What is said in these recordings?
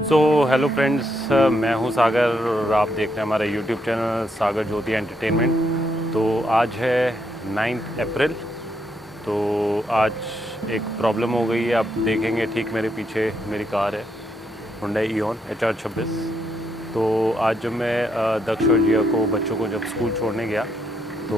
Hello friends, मैं हूं सागर और आप देख रहे हैं हमारा यूट्यूब चैनल सागर ज्योति एंटरटेनमेंट। तो आज है 9 अप्रैल। तो आज एक प्रॉब्लम हो गई है, आप देखेंगे ठीक मेरे पीछे मेरी कार है, हुंडई ईओन HR26। तो आज जब मैं दक्ष और जिया को बच्चों को जब स्कूल छोड़ने गया तो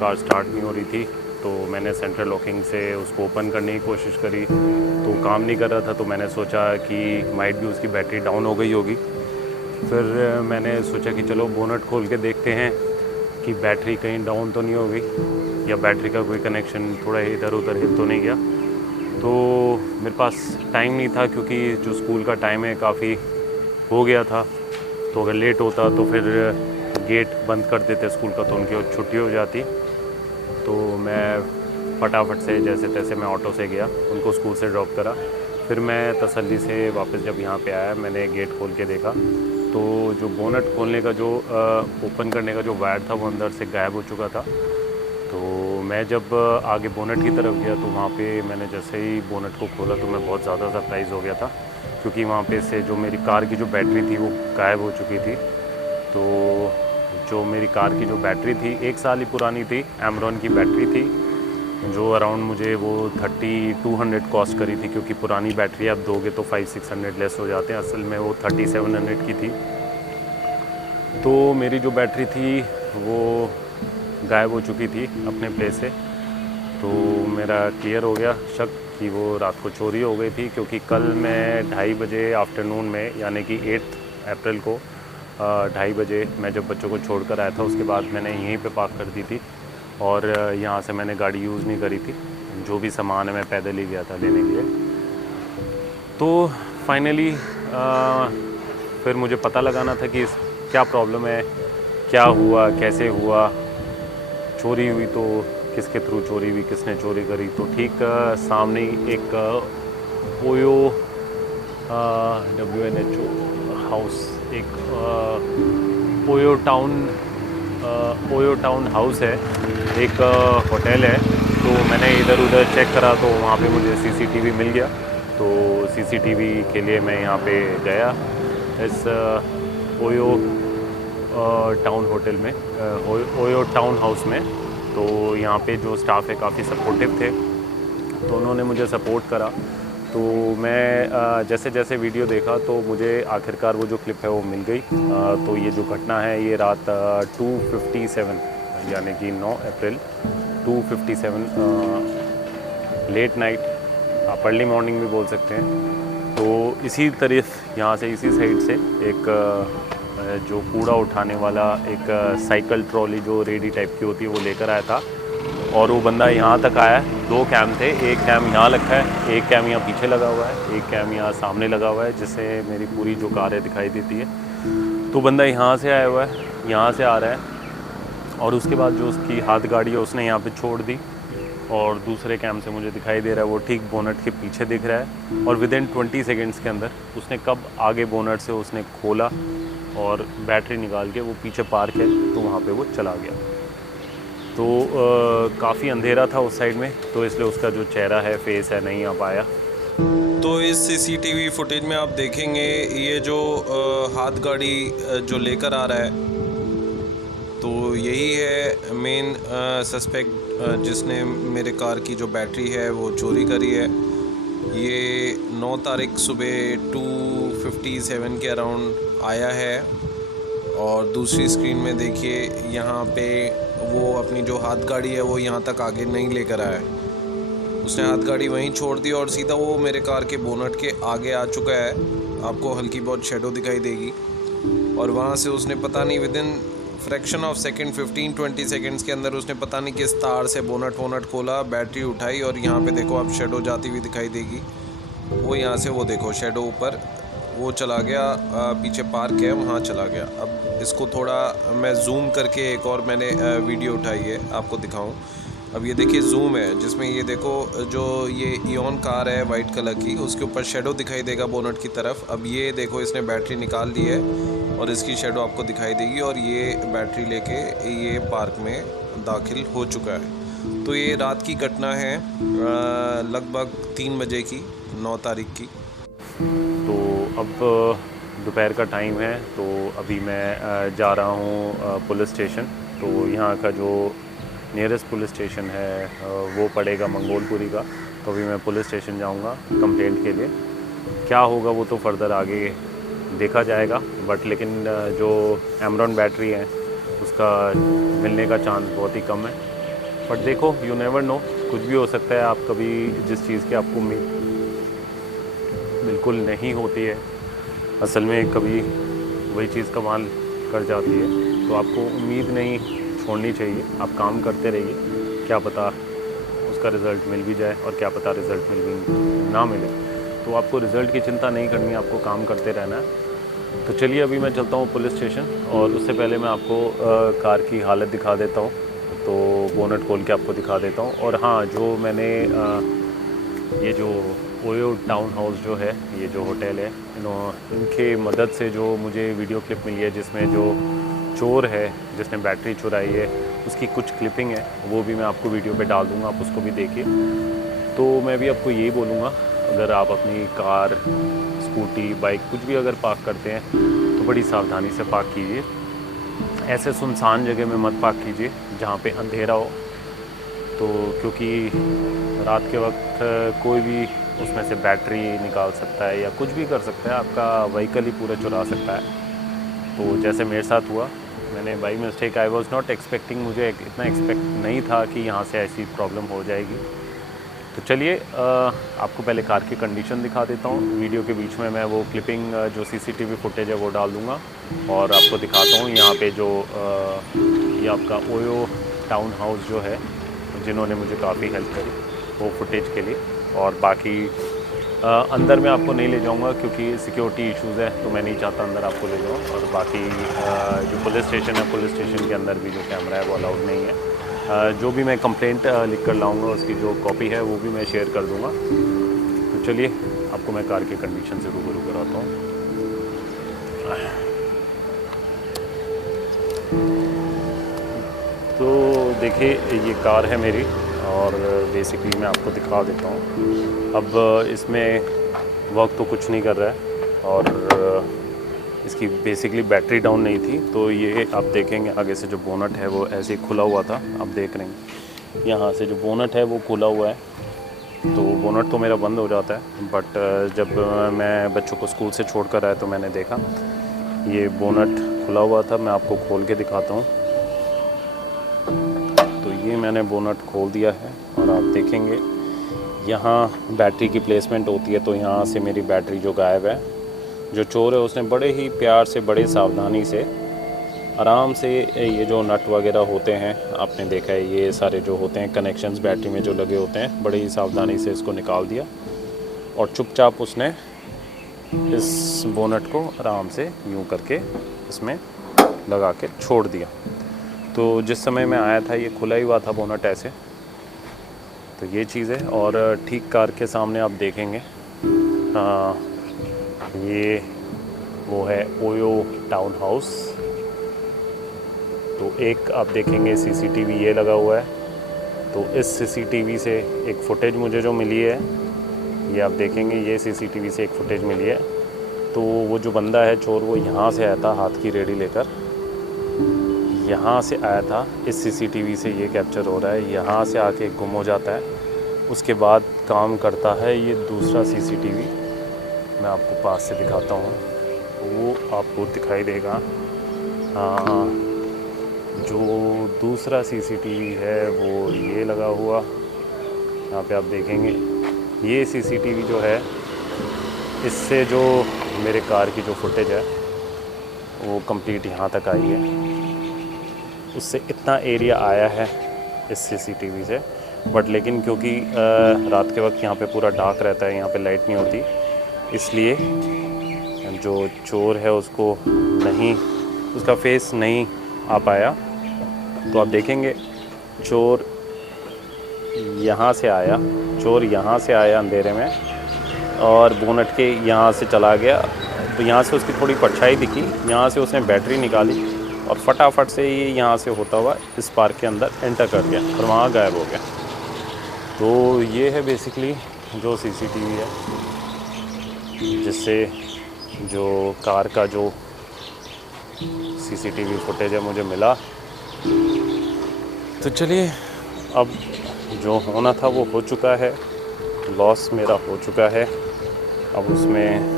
कार स्टार्ट नहीं हो रही थी। तो मैंने सेंट्रल लॉकिंग से उसको ओपन करने की कोशिश करी तो काम नहीं कर रहा था। तो मैंने सोचा कि माइट भी उसकी बैटरी डाउन हो गई होगी। फिर मैंने सोचा कि चलो बोनट खोल के देखते हैं कि बैटरी कहीं डाउन तो नहीं हो गई या बैटरी का कोई कनेक्शन थोड़ा इधर उधर हिल तो नहीं गया। तो मेरे पास टाइम नहीं था क्योंकि जो स्कूल का टाइम है काफ़ी हो गया था। तो अगर लेट होता तो फिर गेट बंद कर देते स्कूल का, तो उनकी छुट्टी हो जाती। तो मैं फटाफट से जैसे तैसे मैं ऑटो से गया, उनको स्कूल से ड्रॉप करा। फिर मैं तसल्ली से वापस जब यहाँ पे आया, मैंने गेट खोल के देखा तो जो बोनट खोलने का जो ओपन करने का जो वायर था वो अंदर से गायब हो चुका था। तो मैं जब आगे बोनट की तरफ गया तो वहाँ पे मैंने जैसे ही बोनट को खोला तो मैं बहुत ज़्यादा सरप्राइज़ हो गया था, क्योंकि वहाँ पे से जो मेरी कार की जो बैटरी थी वो गायब हो चुकी थी। तो जो मेरी कार की जो बैटरी थी 1 साल ही पुरानी थी, एमरॉन की बैटरी थी, जो अराउंड मुझे वो 3200 कॉस्ट करी थी, क्योंकि पुरानी बैटरी आप दोगे तो 500-600 लेस हो जाते हैं। असल में वो 3700 की थी। तो मेरी जो बैटरी थी वो गायब हो चुकी थी अपने प्लेस से। तो मेरा क्लियर हो गया शक कि वो रात को चोरी हो गई थी, क्योंकि कल मैं 2:30 बजे आफ्टरनून में, यानी कि 8 अप्रैल को 2:30 बजे मैं जब बच्चों को छोड़ कर आया था, उसके बाद मैंने यहीं पे पार्क कर दी थी और यहाँ से मैंने गाड़ी यूज़ नहीं करी थी। जो भी सामान है मैं पैदल ही गया था लेने के लिए। तो फाइनली फिर मुझे पता लगाना था कि क्या प्रॉब्लम है, क्या हुआ, कैसे हुआ, चोरी हुई तो किसके थ्रू चोरी हुई, किसने चोरी करी। तो ठीक सामने ही एक ओयो WNHO हाउस, एक ओयो टाउन हाउस है, एक होटल है। तो मैंने इधर उधर चेक करा तो वहाँ पे मुझे CCTV मिल गया। तो CCTV के लिए मैं यहाँ पे गया इस ओयो टाउन होटल में, ओयो टाउन हाउस में। तो यहाँ पे जो स्टाफ है काफ़ी सपोर्टिव थे, तो उन्होंने मुझे सपोर्ट करा। तो मैं जैसे जैसे वीडियो देखा तो मुझे आखिरकार वो जो क्लिप है वो मिल गई। तो ये जो घटना है ये रात 2:57 यानी कि 9 अप्रैल 2:57 लेट नाइट, आप अर्ली मॉर्निंग भी बोल सकते हैं। तो इसी तरफ यहाँ से इसी साइड से एक जो कूड़ा उठाने वाला एक साइकिल ट्रॉली जो रेडी टाइप की होती है वो लेकर आया था, और वो बंदा यहाँ तक आया। 2 कैम थे, एक कैम यहाँ रखा है, एक कैम यहाँ पीछे लगा हुआ है, एक कैम यहाँ सामने लगा हुआ है, जिससे मेरी पूरी जो कार है दिखाई देती है। तो बंदा यहाँ से आया हुआ है, यहाँ से आ रहा है, और उसके बाद जो उसकी हाथ गाड़ी है उसने यहाँ पे छोड़ दी, और दूसरे कैम से मुझे दिखाई दे रहा है वो ठीक बोनट के पीछे दिख रहा है। और विदिन 20 सेकेंड्स के अंदर उसने कब आगे बोनट से उसने खोला और बैटरी निकाल के वो पीछे पार्क है तो वहाँ पे वो चला गया। तो काफ़ी अंधेरा था उस साइड में, तो इसलिए उसका जो चेहरा है, फेस है, नहीं आ पाया। तो इस CCTV फुटेज में आप देखेंगे ये जो हाथ गाड़ी जो लेकर आ रहा है, तो यही है मेन सस्पेक्ट जिसने मेरे कार की जो बैटरी है वो चोरी करी है। ये 9 तारीख सुबह 2:57 के अराउंड आया है। और दूसरी स्क्रीन में देखिए यहाँ पे वो अपनी जो हाथ गाड़ी है वो यहाँ तक आगे नहीं लेकर आया है, उसने हाथ गाड़ी वहीं छोड़ दी और सीधा वो मेरे कार के बोनट के आगे आ चुका है। आपको हल्की बहुत शेडो दिखाई देगी, और वहाँ से उसने पता नहीं within fraction of second 15-20 seconds के अंदर उसने पता नहीं किस तार से बोनट खोला, बैटरी उठाई, और यहाँ पे देखो आप शेडो जाती हुई दिखाई देगी। वो यहाँ से वो देखो शेडो ऊपर वो चला गया, पीछे पार्क है वहाँ चला गया। अब इसको थोड़ा मैं जूम करके एक और मैंने वीडियो उठाई है आपको दिखाऊं। अब ये देखिए जूम है जिसमें ये देखो जो ये ईओन कार है वाइट कलर की, उसके ऊपर शेडो दिखाई देगा बोनट की तरफ। अब ये देखो इसने बैटरी निकाल ली है और इसकी शेडो आपको दिखाई देगी, और ये बैटरी लेके ये पार्क में दाखिल हो चुका है। तो ये रात की घटना है लगभग 3 बजे की, 9 तारीख की। तो अब दोपहर का टाइम है, तो अभी मैं जा रहा हूँ पुलिस स्टेशन। तो यहाँ का जो नियरेस्ट पुलिस स्टेशन है वो पड़ेगा मंगोलपुरी का। तो अभी मैं पुलिस स्टेशन जाऊँगा कंप्लेंट के लिए। क्या होगा वो तो फर्दर आगे देखा जाएगा, बट लेकिन जो एमरॉन बैटरी है उसका मिलने का चांस बहुत ही कम है। बट देखो, यू नेवर नो, कुछ भी हो सकता है। आप कभी जिस चीज़ की आपको उम्मीद बिल्कुल नहीं होती है, असल में कभी वही चीज़ कमाल कर जाती है। तो आपको उम्मीद नहीं छोड़नी चाहिए, आप काम करते रहिए। क्या पता उसका रिज़ल्ट मिल भी जाए और क्या पता रिज़ल्ट मिल भी ना मिले। तो आपको रिज़ल्ट की चिंता नहीं करनी है, आपको काम करते रहना है। तो चलिए अभी मैं चलता हूँ पुलिस स्टेशन, और उससे पहले मैं आपको कार की हालत दिखा देता हूँ। तो बोनट खोल के आपको दिखा देता हूँ। और हाँ, जो मैंने ये जो ओयो टाउन हाउस जो है, ये जो होटल है, इनके मदद से जो मुझे वीडियो क्लिप मिली है जिसमें जो चोर है जिसने बैटरी चुराई है उसकी कुछ क्लिपिंग है, वो भी मैं आपको वीडियो पे डाल दूँगा, आप उसको भी देखिए। तो मैं भी आपको यही बोलूँगा, अगर आप अपनी कार, स्कूटी, बाइक कुछ भी अगर पार्क करते हैं तो बड़ी सावधानी से पार्क कीजिए। ऐसे सुनसान जगह में मत पार्क कीजिए जहाँ पे अंधेरा हो। तो क्योंकि रात के वक्त कोई भी उसमें से बैटरी निकाल सकता है या कुछ भी कर सकता है, आपका व्हीकल ही पूरा चुरा सकता है। तो जैसे मेरे साथ हुआ, मैंने by mistake, I was not expecting, मुझे इतना एक्सपेक्ट नहीं था कि यहाँ से ऐसी प्रॉब्लम हो जाएगी। तो चलिए आपको पहले कार की कंडीशन दिखा देता हूँ। वीडियो के बीच में मैं वो क्लिपिंग जो सीसीटीवी फुटेज है वो डाल दूँगा, और आपको दिखाता हूँ यहाँ पे जो ये आपका ओयो टाउन हाउस जो है, जिन्होंने मुझे काफ़ी हेल्प करी वो फुटेज के लिए। और बाकी अंदर मैं आपको नहीं ले जाऊंगा क्योंकि सिक्योरिटी इश्यूज़ है, तो मैं नहीं चाहता अंदर आपको ले जाऊँ। और बाकी जो पुलिस स्टेशन है, पुलिस स्टेशन के अंदर भी जो कैमरा है वो अलाउड नहीं है। जो भी मैं कंप्लेंट लिख कर लाऊंगा उसकी जो कॉपी है वो भी मैं शेयर कर दूंगा। तो चलिए आपको मैं कार की कंडीशन से रूबरू कराता हूँ। तो देखिए, ये कार है मेरी, और बेसिकली मैं आपको दिखा देता हूँ। अब इसमें वर्क तो कुछ नहीं कर रहा है, और इसकी बेसिकली बैटरी डाउन नहीं थी। तो ये आप देखेंगे आगे से जो बोनट है वो ऐसे ही खुला हुआ था, आप देख रहे हैं यहाँ से जो बोनट है वो खुला हुआ है। तो बोनट तो मेरा बंद हो जाता है, बट जब मैं बच्चों को स्कूल से छोड़ कर आया तो मैंने देखा ये बोनट खुला हुआ था। मैं आपको खोल के दिखाता हूँ। तो ये मैंने बोनट खोल दिया है, और आप देखेंगे यहाँ बैटरी की प्लेसमेंट होती है। तो यहाँ से मेरी बैटरी जो गायब है, जो चोर है उसने बड़े ही प्यार से, बड़े सावधानी से, आराम से ये जो नट वगैरह होते हैं, आपने देखा है ये सारे जो होते हैं कनेक्शंस बैटरी में जो लगे होते हैं, बड़ी ही सावधानी से इसको निकाल दिया, और चुपचाप उसने इस बोनट को आराम से यूं करके इसमें लगा के छोड़ दिया। तो जिस समय मैं आया था ये खुला ही हुआ था बोनट ऐसे। तो ये चीज़ है। और ठीक कार के सामने आप देखेंगे ये वो है ओयो टाउन हाउस। तो एक आप देखेंगे सीसीटीवी ये लगा हुआ है। तो इस सीसीटीवी से एक फुटेज मुझे जो मिली है, ये आप देखेंगे, ये सीसीटीवी से एक फुटेज मिली है। तो वो जो बंदा है चोर, वो यहाँ से आया था हाथ की रेडी लेकर, यहाँ से आया था। इस सीसीटीवी से ये कैप्चर हो रहा है, यहाँ से आके गुम हो जाता है। उसके बाद काम करता है ये दूसरा सीसीटीवी, मैं आपको पास से दिखाता हूँ, वो आपको दिखाई देगा। जो दूसरा सीसीटीवी है वो ये लगा हुआ, यहाँ पे आप देखेंगे। ये सीसीटीवी जो है, इससे जो मेरे कार की जो फुटेज है वो कंप्लीट यहाँ तक आई है। उससे इतना एरिया आया है इस सीसीटीवी से, बट लेकिन क्योंकि रात के वक्त यहाँ पे पूरा डार्क रहता है, यहाँ पे लाइट नहीं होती, इसलिए जो चोर है उसको नहीं, उसका फेस नहीं आ पाया। तो आप देखेंगे चोर यहाँ से आया, चोर यहाँ से आया अंधेरे में, और बोनट के यहाँ से चला गया। तो यहाँ से उसकी थोड़ी परछाई दिखी, यहाँ से उसने बैटरी निकाली और फटाफट से ये यहाँ से होता हुआ इस पार्क के अंदर एंटर कर गया और वहाँ गायब हो गया। तो ये है बेसिकली जो सीसीटीवी है जिससे जो कार का जो सीसीटीवी फुटेज है मुझे मिला। तो चलिए, अब जो होना था वो हो चुका है, लॉस मेरा हो चुका है। अब उसमें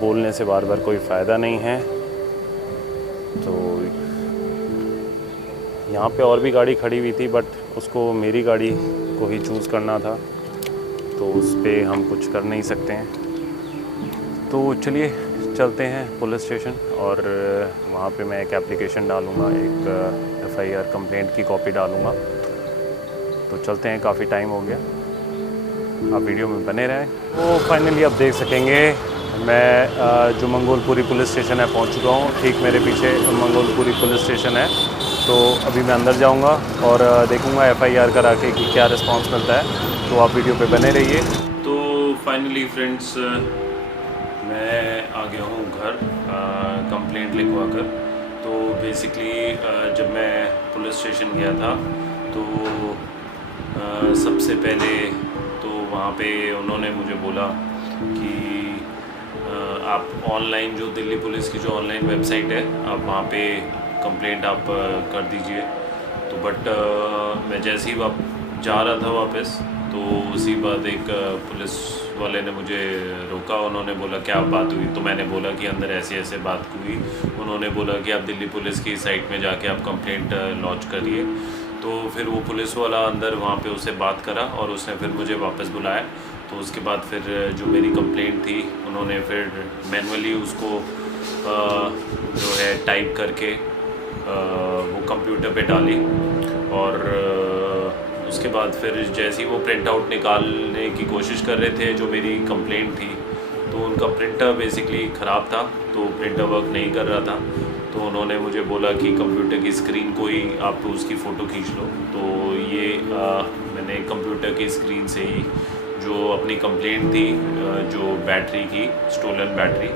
बोलने से बार बार कोई फ़ायदा नहीं है। तो यहाँ पे और भी गाड़ी खड़ी हुई थी, बट उसको मेरी गाड़ी को ही चूज़ करना था, तो उस पर हम कुछ कर नहीं सकते हैं। तो चलिए चलते हैं पुलिस स्टेशन, और वहाँ पे मैं एक एप्लीकेशन डालूँगा, एक FIR कंप्लेंट की कॉपी डालूँगा। तो चलते हैं, काफ़ी टाइम हो गया, आप वीडियो में बने रहें। तो फाइनली आप देख सकेंगे मैं जो मंगोलपुरी पुलिस स्टेशन है पहुँच चुका हूँ। ठीक मेरे पीछे मंगोलपुरी पुलिस स्टेशन है। तो अभी मैं अंदर जाऊँगा और देखूँगा FIR करा के कि क्या रिस्पॉन्स मिलता है। तो आप वीडियो पे बने रहिए। तो फाइनली फ्रेंड्स, मैं आ गया हूँ घर कंप्लेंट लिखवा कर। तो बेसिकली जब मैं पुलिस स्टेशन गया था तो सबसे पहले तो वहाँ पे उन्होंने मुझे बोला कि आप ऑनलाइन, जो दिल्ली पुलिस की जो ऑनलाइन वेबसाइट है, आप वहाँ पे कंप्लेंट आप कर दीजिए। तो बट मैं जैसे ही जा रहा था वापस, तो उसी बाद एक पुलिस वाले ने मुझे रोका। उन्होंने बोला क्या बात हुई? तो मैंने बोला कि अंदर ऐसे ऐसे बात हुई। उन्होंने बोला कि आप दिल्ली पुलिस की साइट में जाके आप कंप्लेंट लॉन्च करिए। तो फिर वो पुलिस वाला अंदर वहाँ पे उससे बात करा और उसने फिर मुझे वापस बुलाया। तो उसके बाद फिर जो मेरी कंप्लेंट थी, उन्होंने फिर मैनुअली उसको जो है टाइप करके वो कंप्यूटर पे डाली। और उसके बाद फिर जैसे ही वो प्रिंट आउट निकालने की कोशिश कर रहे थे जो मेरी कंप्लेंट थी, तो उनका प्रिंटर बेसिकली ख़राब था, तो प्रिंटर वर्क नहीं कर रहा था। तो उन्होंने मुझे बोला कि कंप्यूटर की स्क्रीन को ही आप उसकी फ़ोटो खींच लो। तो ये मैंने कंप्यूटर की स्क्रीन से ही जो अपनी कंप्लेंट थी, जो बैटरी की स्टोलन बैटरी,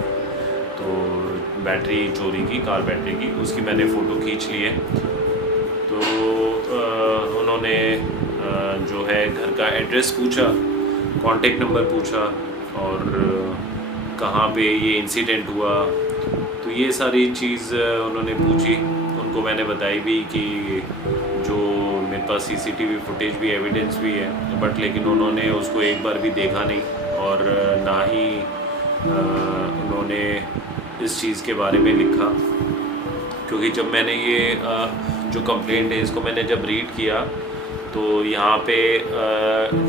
तो बैटरी चोरी की, कार बैटरी की, उसकी मैंने फ़ोटो खींच ली है। तो उन्होंने जो है घर का एड्रेस पूछा, कॉन्टेक्ट नंबर पूछा, और कहाँ पे ये इंसिडेंट हुआ। तो ये सारी चीज़ उन्होंने पूछी। उनको मैंने बताई भी कि जो मेरे पास CCTV फुटेज भी, एविडेंस भी है, बट लेकिन उन्होंने उसको एक बार भी देखा नहीं, और ना ही उन्होंने इस चीज़ के बारे में लिखा। क्योंकि जब मैंने ये जो कंप्लेंट है इसको मैंने जब रीड किया, तो यहाँ पे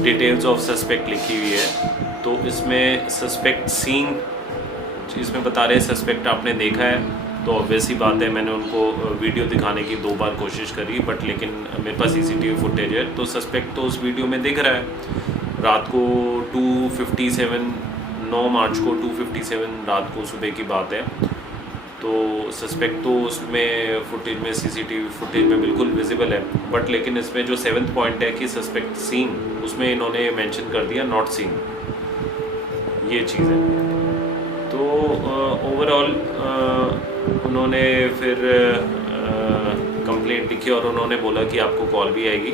डिटेल्स ऑफ सस्पेक्ट लिखी हुई है। तो इसमें सस्पेक्ट सीन, इसमें बता रहे हैं सस्पेक्ट आपने देखा है। तो ऑब्वियस ही बात है, मैंने उनको वीडियो दिखाने की 2 बार कोशिश करी, बट लेकिन मेरे पास CCTV फुटेज है, तो सस्पेक्ट तो उस वीडियो में दिख रहा है। रात को 2:57, 9 मार्च को 2:57 रात को सुबह की बात है। तो सस्पेक्ट तो उसमें फुटेज में, CCTV फुटेज में बिल्कुल विजिबल है, बट लेकिन इसमें जो 7th पॉइंट है कि सस्पेक्ट सीन, उसमें इन्होंने मेंशन कर दिया नॉट सीन, ये चीज़ है। तो ओवरऑल उन्होंने फिर कंप्लेंट लिखी और उन्होंने बोला कि आपको कॉल भी आएगी,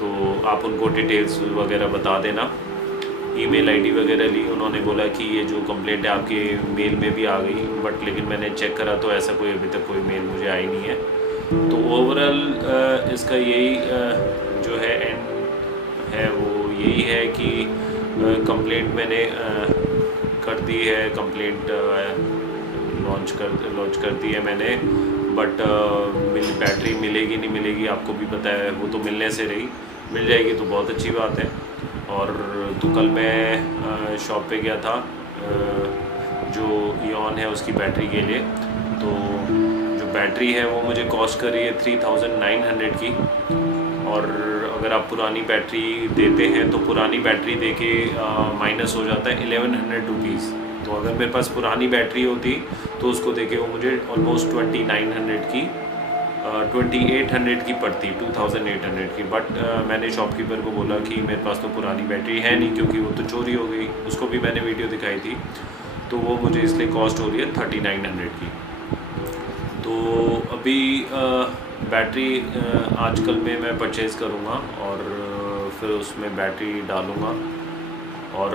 तो आप उनको डिटेल्स वगैरह बता देना। ईमेल आईडी वगैरह ली। उन्होंने बोला कि ये जो कंप्लेंट है आपके मेल में भी आ गई, बट लेकिन मैंने चेक करा तो ऐसा कोई अभी तक कोई मेल मुझे आई नहीं है। तो ओवरऑल इसका यही जो है एंड है, वो यही है कि कंप्लेंट मैंने कर दी है, कंप्लेंट लॉन्च कर दी है मैंने, बट बैटरी मिलेगी नहीं मिलेगी आपको भी पता है, वो तो मिलने से रही। मिल जाएगी तो बहुत अच्छी बात है। और तो कल मैं शॉप पे गया था जो इयॉन है उसकी बैटरी के लिए। तो जो बैटरी है वो मुझे कॉस्ट कर रही है 3900 की, और अगर आप पुरानी बैटरी देते हैं तो पुरानी बैटरी दे के माइनस हो जाता है 1100 रुपीज़। तो अगर मेरे पास पुरानी बैटरी होती तो उसको देके वो मुझे ऑलमोस्ट 2900 की 2800 की पड़ती, 2800 की। बट मैंने शॉपकीपर को बोला कि मेरे पास तो पुरानी बैटरी है नहीं, क्योंकि वो तो चोरी हो गई। उसको भी मैंने वीडियो दिखाई थी, तो वो मुझे इसलिए कॉस्ट हो रही है 3900 की। तो अभी बैटरी आजकल में मैं परचेज़ करूँगा और फिर उसमें बैटरी डालूँगा और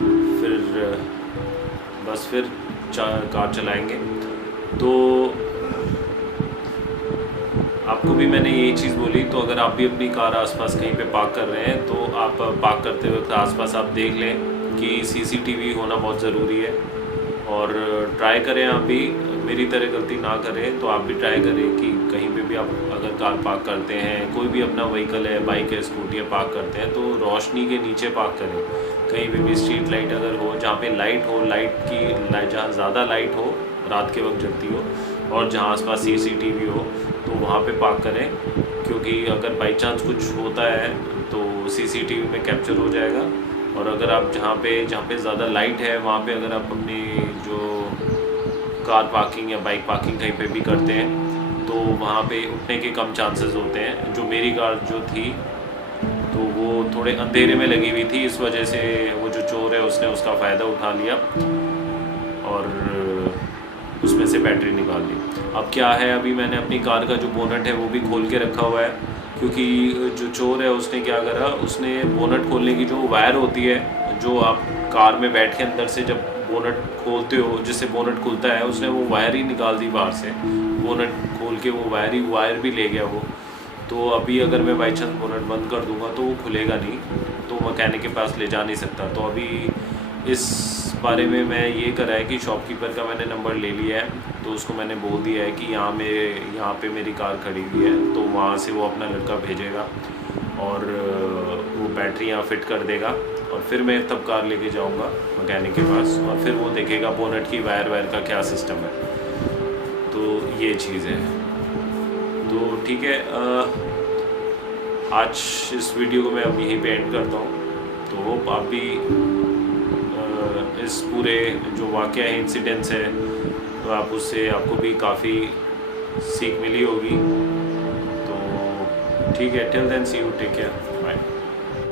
फिर बस फिर कार चलाएंगे। तो आपको भी मैंने यही चीज़ बोली, तो अगर आप भी अपनी कार आसपास कहीं पे पार्क कर रहे हैं तो आप पार्क करते वक्त आसपास आप देख लें कि सीसीटीवी होना बहुत ज़रूरी है। और ट्राई करें आप भी, मेरी तरह गलती ना करें, तो आप भी ट्राई करें कि कहीं पे भी आप अगर कार पार्क करते हैं, कोई भी अपना व्हीकल है, बाइक है, स्कूटी है, पार्क करते हैं तो रोशनी के नीचे पार्क करें। कहीं पे भी स्ट्रीट लाइट अगर हो, जहाँ पे लाइट हो, जहाँ ज़्यादा लाइट हो, रात के वक्त जलती हो, और जहाँ आसपास सीसीटीवी हो तो वहाँ पे पार्क करें, क्योंकि अगर बाई चांस कुछ होता है तो सीसीटीवी में कैप्चर हो जाएगा। और अगर आप जहाँ पे ज़्यादा लाइट है वहाँ पे अगर आप अपनी जो कार पार्किंग या बाइक पार्किंग कहीं पे भी करते हैं तो वहाँ पे उठने के कम चांसेस होते हैं। जो मेरी कार जो थी तो वो थोड़े अंधेरे में लगी हुई थी, इस वजह से वो जो चोर है उसने उसका फ़ायदा उठा लिया और उसमें से बैटरी निकाल ली। अब क्या है, अभी मैंने अपनी कार का जो बोनट है वो भी खोल के रखा हुआ है, क्योंकि जो चोर है उसने क्या करा, उसने बोनट खोलने की जो वायर होती है, जो आप कार में बैठ के अंदर से जब बोनट खोलते हो, जिससे बोनट खुलता है, उसने वो वायर ही निकाल दी बाहर से। बोनट खोल के वो वायर भी ले गया वो। तो अभी अगर मैं बाई चांस बोनट बंद कर दूंगा तो वो खुलेगा नहीं, तो मैकेनिक के पास ले जा नहीं सकता। तो अभी इस बारे में मैं ये करा है कि शॉपकीपर का मैंने नंबर ले लिया है, तो उसको मैंने बोल दिया है कि यहाँ पे मेरी कार खड़ी हुई है, तो वहाँ से वो अपना लड़का भेजेगा और वो बैटरी यहाँ फिट कर देगा, और फिर मैं तब कार लेके जाऊँगा मैकेनिक के पास, और फिर वो देखेगा बोनट की वायर का क्या सिस्टम है। तो ये चीज़ है। तो ठीक है, आज इस वीडियो को मैं अब यहीं पे एंड करता हूँ। तो होप आप भी इस पूरे जो वाक़या है, इंसिडेंट्स है, तो आपको भी काफ़ी सीख मिली होगी। तो ठीक है, till then see you, take care, bye.